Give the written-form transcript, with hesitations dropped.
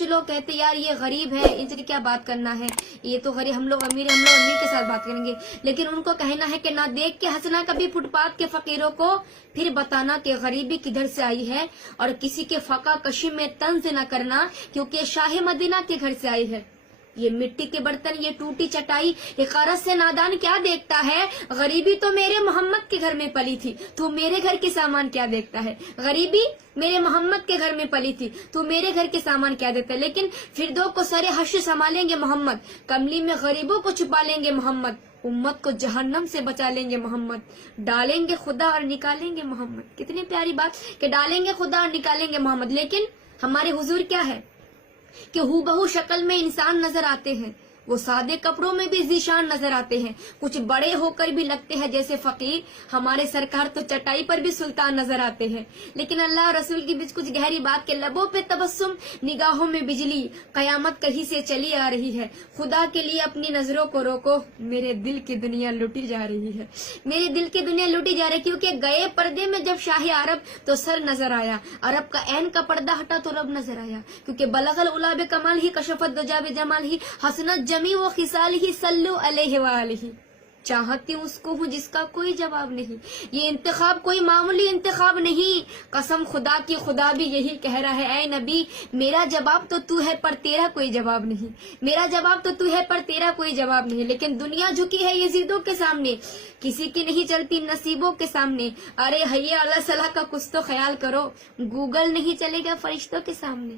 کچھ لوگ کہتے یار یہ غریب ہے، ان سے کیا بات کرنا ہے، یہ تو غریب، ہم لوگ امیر کے ساتھ بات کریں گے. لیکن ان کو کہنا ہے کہ نہ دیکھ کے ہنسنا کبھی فٹ پاتھ کے فقیروں کو، پھر بتانا کہ غریبی کدھر سے آئی ہے، اور کسی کے فقہ کشی میں طنز نہ کرنا کیونکہ شاہ مدینہ کے گھر سے آئی ہے. یہ مٹی کے برتن، یہ ٹوٹی چٹائی، حقارت سے نادان کیا دیکھتا ہے، غریبی تو میرے محمد کے گھر میں پلی تھی، تو میرے گھر کے سامان کیا دیکھتا ہے، غریبی میرے محمد کے گھر میں پلی تھی، تو میرے گھر کے سامان کیا دیکھتا ہے. لیکن فردو کو سر حشر سنبھالیں گے محمد، کملی میں غریبوں کو چھپا لیں گے محمد، امت کو جہنم سے بچا لیں گے محمد، ڈالیں گے خدا اور نکالیں گے محمد. کتنی پیاری بات کہ ڈالیں گے خدا اور نکالیں گے محمد. لیکن ہمارے حضور کیا ہے کہ ہو بہو شکل میں انسان نظر آتے ہیں، وہ سادے کپڑوں میں بھی ذیشان نظر آتے ہیں، کچھ بڑے ہو کر بھی لگتے ہیں جیسے فقیر. ہمارے سرکار تو چٹائی پر بھی سلطان نظر آتے ہیں. لیکن اللہ اور رسول کے بیچ کچھ گہری بات کے لبوں پہ تبسم، نگاہوں میں بجلی، قیامت کہیں سے چلی آ رہی ہے. خدا کے لیے اپنی نظروں کو روکو، میرے دل کی دنیا لٹی جا رہی ہے، میرے دل کی دنیا لٹی جا رہی ہے. کیونکہ گئے پردے میں جب شاہ عرب تو سر نظر آیا، عرب کا عین کا پردہ ہٹا تو رب نظر آیا. کیونکہ بلغ العلا بکمال ہی، کشفت دجا بجمال ہی، حسنت جمی و خصال ہی، صلو علیہ وآلہ. چاہتی ہوں اس کو ہوں جس کا کوئی جواب نہیں. یہ انتخاب کوئی معمولی انتخاب نہیں، قسم خدا کی خدا بھی یہی کہہ رہا ہے، اے نبی میرا جواب تو تو ہے پر تیرا کوئی جواب نہیں، میرا جواب تو تو ہے پر تیرا کوئی جواب نہیں. لیکن دنیا جھکی ہے یزیدوں کے سامنے، کسی کی نہیں چلتی نصیبوں کے سامنے. ارے حی اللہ صلاح کا کچھ تو خیال کرو، گوگل نہیں چلے گا فرشتوں کے سامنے.